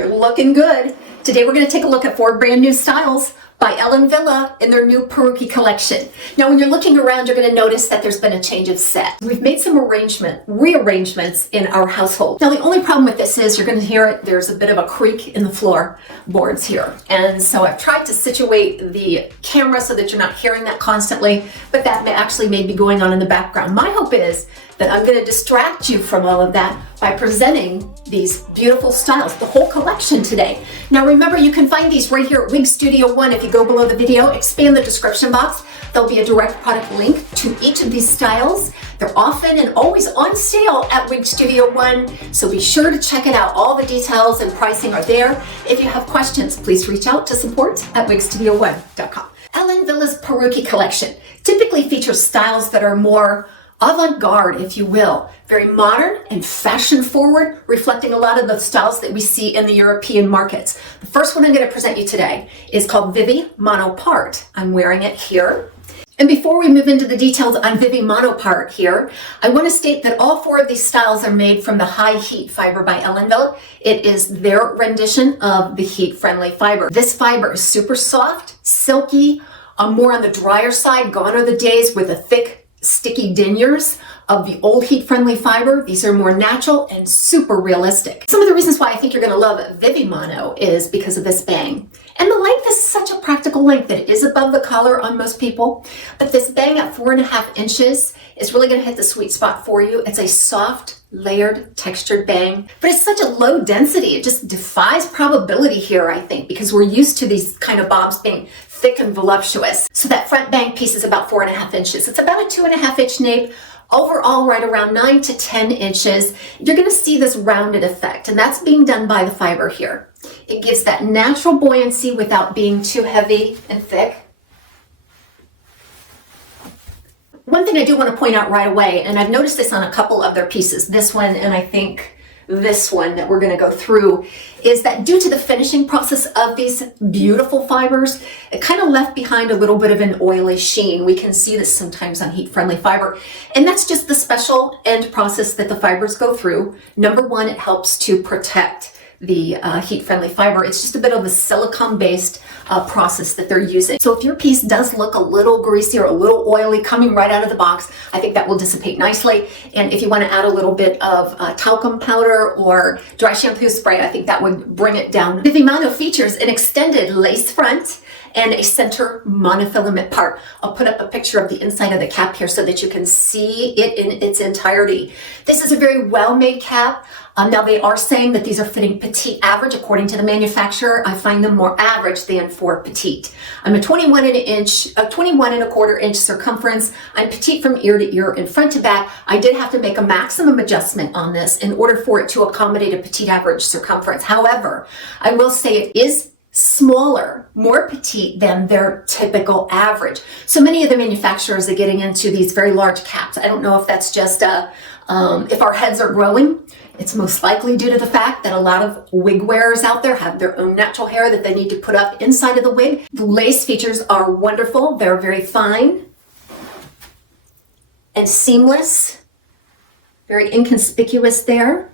You're looking good. Today we're going to take a look at 4 brand new styles by Ellen Wille in their new Peruki collection. Now when you're looking around, you're going to notice that there's been a change of set. We've made some rearrangements in our household. Now the only problem with this is you're going to hear it, there's a bit of a creak in the floorboards here. And so I've tried to situate the camera so that you're not hearing that constantly, but that actually may be going on in the background. My hope is that I'm going to distract you from all of that by presenting these beautiful styles, the whole collection today. Now remember, you can find these right here at WIGSTUDIO1. If you go below the video, expand the description box, there'll be a direct product link to each of these styles. They're often and always on sale at WIGSTUDIO1, so be sure to check it out. All the details and pricing are there. If you have questions, please reach out to support@WIGSTUDIO1.com. Ellen Wille's Peruki collection typically features styles that are more avant-garde, if you will, very modern and fashion-forward, reflecting a lot of the styles that we see in the European markets. The first one I'm going to present you today is called Vivi Monopart. I'm wearing it here. And before we move into the details on Vivi Monopart here, I want to state that all 4 of these styles are made from the high heat fiber by Ellen Wille. It is their rendition of the heat-friendly fiber. This fiber is super soft, silky, more on the drier side. Gone are the days with a thick, sticky deniers of the old heat-friendly fiber. These are more natural and super realistic. Some of the reasons why I think you're going to love Vivi Mono is because of this bang. And the length is such a practical length that it is above the collar on most people, but this bang at 4.5 inches is really going to hit the sweet spot for you. It's a soft, layered, textured bang, but it's such a low density. It just defies probability here, I think, because we're used to these kind of bobs being thick and voluptuous. So that front bang piece is about 4.5 inches. It's about a 2.5 inch nape. Overall, right around 9 to 10 inches. You're going to see this rounded effect, and that's being done by the fiber here. It gives that natural buoyancy without being too heavy and thick. One thing I do want to point out right away, and I've noticed this on a couple of their pieces, this one and I think this one that we're going to go through, is that due to the finishing process of these beautiful fibers, it kind of left behind a little bit of an oily sheen. We can see this sometimes on heat-friendly fiber, and that's just the special end process that the fibers go through. Number one, it helps to protect the heat-friendly fiber. It's just a bit of a silicone-based process that they're using. So if your piece does look a little greasy or a little oily coming right out of the box, I think that will dissipate nicely. And if you want to add a little bit of talcum powder or dry shampoo spray, I think that would bring it down. Vivi Mono features an extended lace front and a center monofilament part. I'll put up a picture of the inside of the cap here so that you can see it in its entirety. This is a very well-made cap. Now they are saying that these are fitting petite average according to the manufacturer. I find them more average than for petite. I'm a 21 and a quarter inch circumference. I'm petite from ear to ear and front to back. I did have to make a maximum adjustment on this in order for it to accommodate a petite average circumference. However, I will say it is smaller, more petite than their typical average. So many of the manufacturers are getting into these very large caps. I don't know if that's just if our heads are growing. It's most likely due to the fact that a lot of wig wearers out there have their own natural hair that they need to put up inside of the wig. The lace features are wonderful. They're very fine and seamless, very inconspicuous there.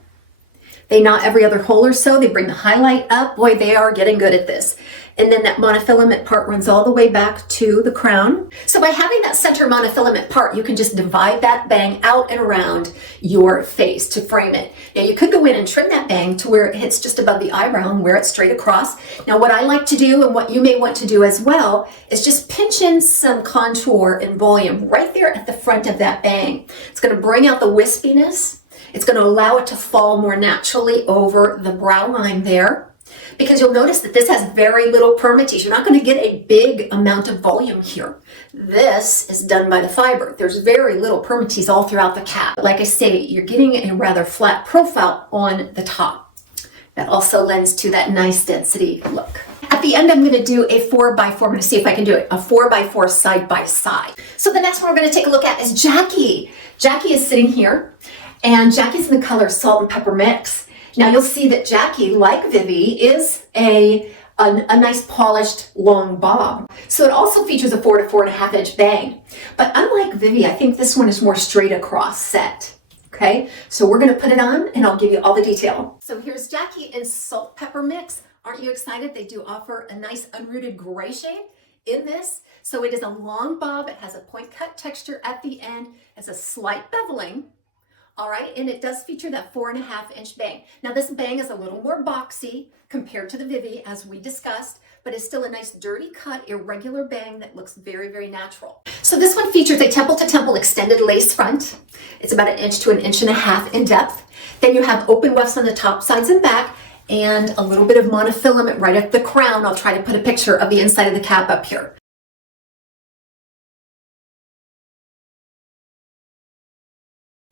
They knot every other hole or so. They bring the highlight up. Boy, they are getting good at this. And then that monofilament part runs all the way back to the crown. So by having that center monofilament part, you can just divide that bang out and around your face to frame it. Now you could go in and trim that bang to where it hits just above the eyebrow and wear it straight across. Now what I like to do, and what you may want to do as well, is just pinch in some contour and volume right there at the front of that bang. It's going to bring out the wispiness. It's going to allow it to fall more naturally over the brow line there, because you'll notice that this has very little permatease. You're not going to get a big amount of volume here. This is done by the fiber. There's very little permatease all throughout the cap. Like I say, you're getting a rather flat profile on the top. That also lends to that nice density look. At the end, I'm going to do a 4x4. I'm going to see if I can do it. A 4x4 side by side. So the next one we're going to take a look at is Jackie. Jackie is sitting here, and Jackie's in the color Salt and Pepper Mix. Now you'll see that Jackie, like Vivi, is a nice polished long bob. So it also features a 4 to 4.5 inch bang. But unlike Vivi, I think this one is more straight across set. Okay, so we're gonna put it on and I'll give you all the detail. So here's Jackie in Salt Pepper Mix. Aren't you excited? They do offer a nice unrooted gray shade in this. So it is a long bob. It has a point cut texture at the end. It's a slight beveling. All right, and it does feature that 4.5-inch bang. Now this bang is a little more boxy compared to the Vivi, as we discussed, but it's still a nice dirty cut, irregular bang that looks very, very natural. So this one features a temple-to-temple extended lace front. It's about 1 inch to 1.5 inches in depth. Then you have open wefts on the top, sides, and back, and a little bit of monofilament right at the crown. I'll try to put a picture of the inside of the cap up here.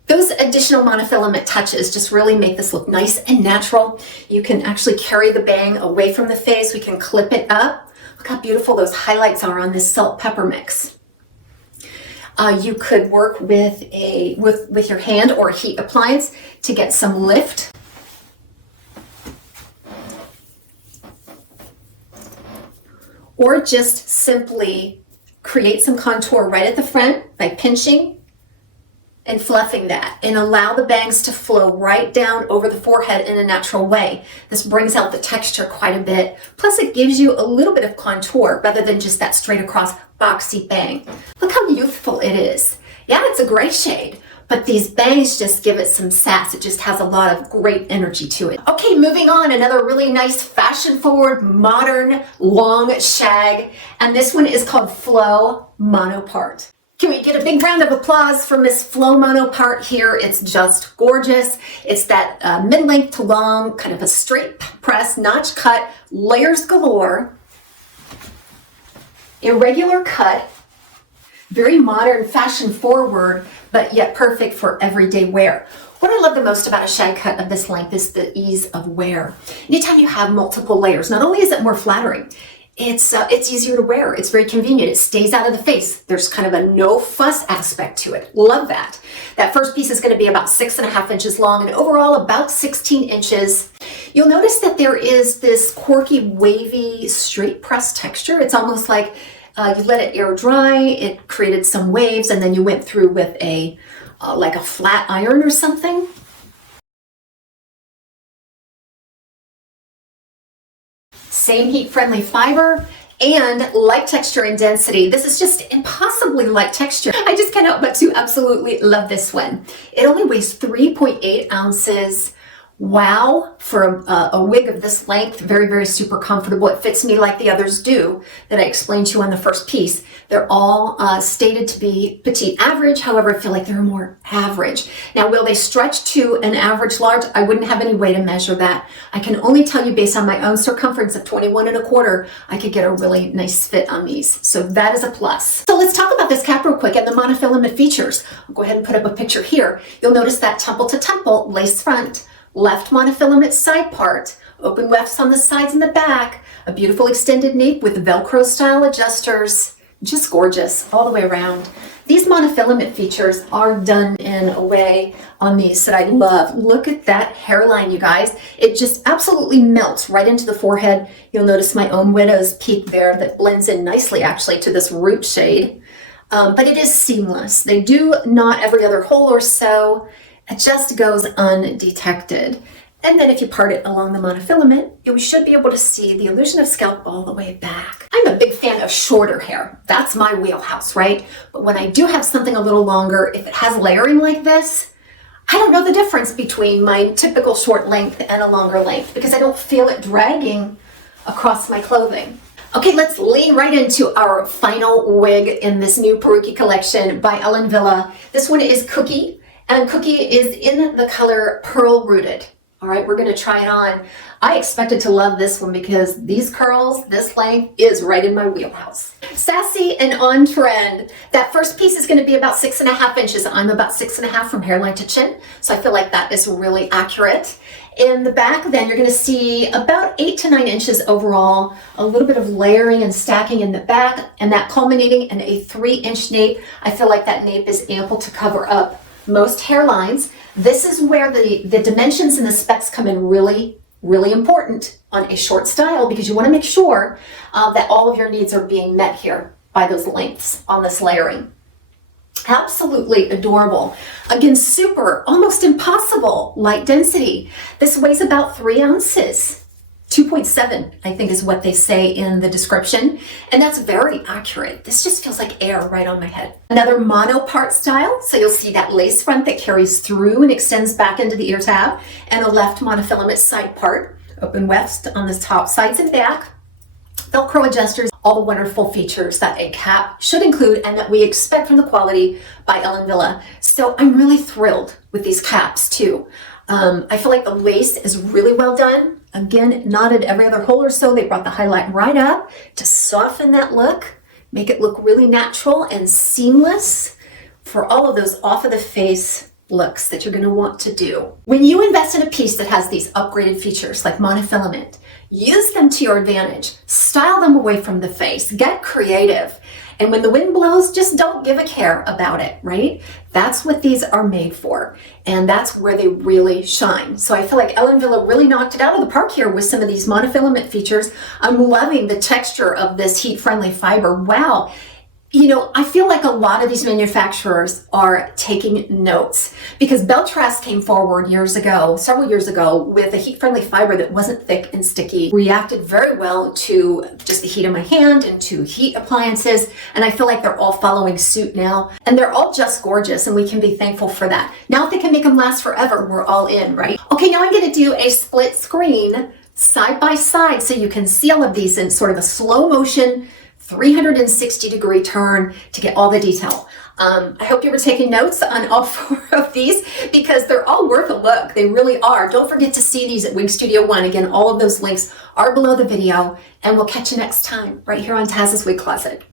Those additional monofilament touches just really make this look nice and natural. You can actually carry the bang away from the face. We can clip it up. Look how beautiful those highlights are on this salt pepper mix. You could work with your hand or heat appliance to get some lift. Or just simply create some contour right at the front by pinching and fluffing that, and allow the bangs to flow right down over the forehead in a natural way. This brings out the texture quite a bit. Plus it gives you a little bit of contour rather than just that straight across boxy bang. Look how youthful it is. Yeah, it's a gray shade, but these bangs just give it some sass. It just has a lot of great energy to it. Okay, moving on, another really nice fashion forward, modern, long shag. And this one is called Flow Monopart. Can we get a big round of applause for Miss Flow Monopart here? It's just gorgeous. It's that mid-length to long, kind of a straight press, notch cut, layers galore, irregular cut, very modern, fashion forward, but yet perfect for everyday wear. What I love the most about a shag cut of this length is the ease of wear. Anytime you have multiple layers, not only is it more flattering, it's easier to wear. It's very convenient. It stays out of the face. There's kind of a no fuss aspect to it. Love that. That first piece is going to be about 6.5 inches long and overall about 16 inches. You'll notice that there is this quirky, wavy, straight press texture. It's almost like you let it air dry. It created some waves and then you went through with a like a flat iron or something. Same heat-friendly fiber and light texture and density. This is just impossibly light texture. I just cannot but to absolutely love this one. It only weighs 3.8 ounces. Wow, for a wig of this length, very, very super comfortable. It fits me like the others do that I explained to you on the first piece. They're all stated to be petite average. However, I feel like they're more average. Now, will they stretch to an average large? I wouldn't have any way to measure that. I can only tell you based on my own circumference of 21.25, I could get a really nice fit on these. So that is a plus. So let's talk about this cap real quick and the monofilament features. I'll go ahead and put up a picture here. You'll notice that temple to temple lace front, left monofilament side part, open wefts on the sides and the back, a beautiful extended nape with Velcro style adjusters, just gorgeous all the way around. These monofilament features are done in a way on these that I love. Look at that hairline, you guys. It just absolutely melts right into the forehead. You'll notice my own widow's peak there that blends in nicely actually to this root shade, but it is seamless. They do knot every other hole or so. It just goes undetected. And then if you part it along the monofilament, you should be able to see the illusion of scalp all the way back. I'm a big fan of shorter hair. That's my wheelhouse, right? But when I do have something a little longer, if it has layering like this, I don't know the difference between my typical short length and a longer length because I don't feel it dragging across my clothing. Okay, let's lean right into our final wig in this new Peruki collection by Ellen Wille. This one is Cookie. And Cookie is in the color Pearl Rooted. All right, we're going to try it on. I expected to love this one because these curls, this length is right in my wheelhouse. Sassy and on trend. That first piece is going to be about 6.5 inches. I'm about 6.5 from hairline to chin, so I feel like that is really accurate. In the back, then you're going to see about 8 to 9 inches overall, a little bit of layering and stacking in the back, and that culminating in a 3-inch nape. I feel like that nape is ample to cover up most hairlines. This is where the dimensions and the specs come in really, really important on a short style because you want to make sure that all of your needs are being met here by those lengths on this layering. Absolutely adorable. Again, super, almost impossible light density. This weighs about 3 ounces. 2.7, I think is what they say in the description. And that's very accurate. This just feels like air right on my head. Another mono part style. So you'll see that lace front that carries through and extends back into the ear tab, and a left monofilament side part, open weft on the top, sides and back. Velcro adjusters, all the wonderful features that a cap should include and that we expect from the quality by Ellen Wille. So I'm really thrilled with these caps too. I feel like the lace is really well done. Again, knotted every other hole or so. They brought the highlight right up to soften that look, make it look really natural and seamless for all of those off of the face looks that you're going to want to do. When you invest in a piece that has these upgraded features like monofilament, use them to your advantage. Style them away from the face. Get creative. And when the wind blows, just don't give a care about it, right? That's what these are made for. And that's where they really shine. So I feel like Ellen Wille really knocked it out of the park here with some of these monofilament features. I'm loving the texture of this heat-friendly fiber. Wow. You know, I feel like a lot of these manufacturers are taking notes, because Beltras came forward several years ago, with a heat-friendly fiber that wasn't thick and sticky, reacted very well to just the heat of my hand and to heat appliances, and I feel like they're all following suit now, and they're all just gorgeous, and we can be thankful for that. Now if they can make them last forever, we're all in, right? Okay, now I'm going to do a split screen side by side so you can see all of these in sort of a slow motion 360-degree turn to get all the detail. I hope you were taking notes on all 4 of these, because they're all worth a look. They really are. Don't forget to see these at WIG Studio 1. Again, all of those links are below the video, and we'll catch you next time right here on TAZS's Wig Closet.